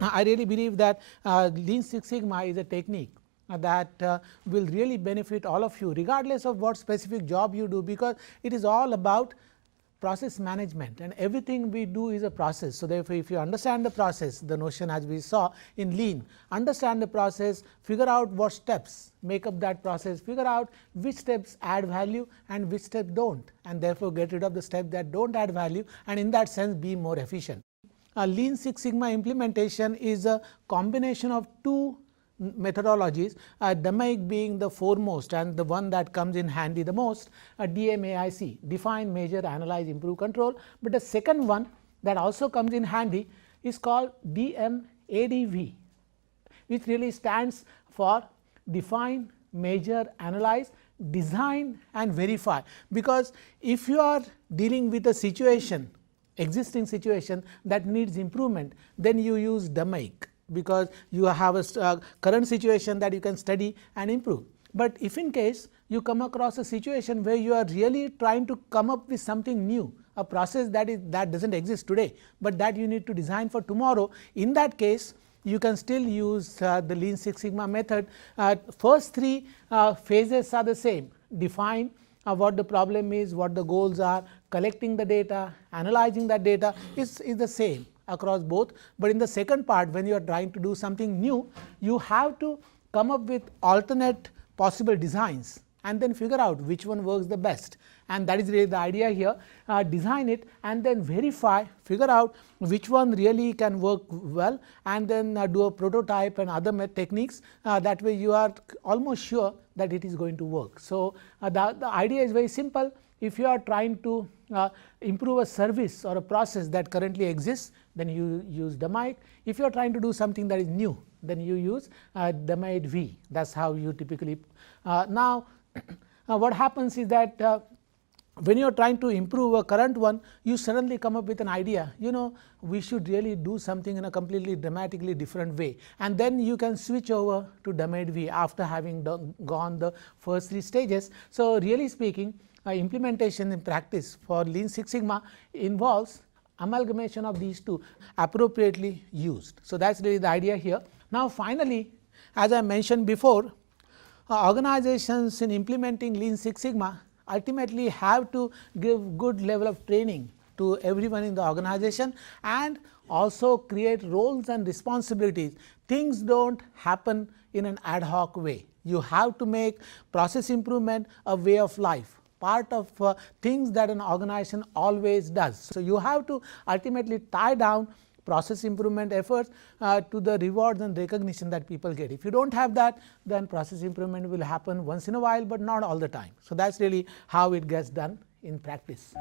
I really believe that Lean Six Sigma is a technique that will really benefit all of you regardless of what specific job you do, because it is all about process management and everything we do is a process. So, therefore, if you understand the process, the notion as we saw in Lean, understand the process, figure out what steps make up that process, figure out which steps add value and which steps do not, and therefore, get rid of the steps that do not add value, and in that sense be more efficient. Lean Six Sigma implementation is a combination of two methodologies, DMAIC being the foremost and the one that comes in handy the most, DMAIC, define, measure, analyze, improve, control. But the second one that also comes in handy is called DMADV, which really stands for define, measure, analyze, design and verify. Because if you are dealing with a situation, existing situation that needs improvement, then you use DMAIC, because you have a current situation that you can study and improve. But if in case you come across a situation where you are really trying to come up with something new, a process that does not exist today, but that you need to design for tomorrow, in that case you can still use the Lean Six Sigma method. First three phases are the same: define what the problem is, what the goals are, collecting the data, analyzing that data is the same across both. But in the second part, when you are trying to do something new, you have to come up with alternate possible designs and then figure out which one works the best, and that is really the idea here. Design it and then verify, figure out which one really can work well, and then do a prototype and other techniques. That way you are almost sure that it is going to work. So, the idea is very simple. If you are trying to improve a service or a process that currently exists, then you use DMAIC. If you are trying to do something that is new, then you use DMAIC. That is how you typically. Now, what happens is that when you are trying to improve a current one, you suddenly come up with an idea, we should really do something in a completely dramatically different way, and then you can switch over to DMAIC after having gone the first three stages. So, really speaking, implementation in practice for Lean Six Sigma involves amalgamation of these two appropriately used. So, that is really the idea here. Now, finally, as I mentioned before, organizations in implementing Lean Six Sigma ultimately have to give good level of training to everyone in the organization and also create roles and responsibilities. Things do not happen in an ad hoc way. You have to make process improvement a way of life, part of things that an organization always does. So, you have to ultimately tie down process improvement efforts to the rewards and recognition that people get. If you do not have that, then process improvement will happen once in a while, but not all the time. So, that is really how it gets done in practice.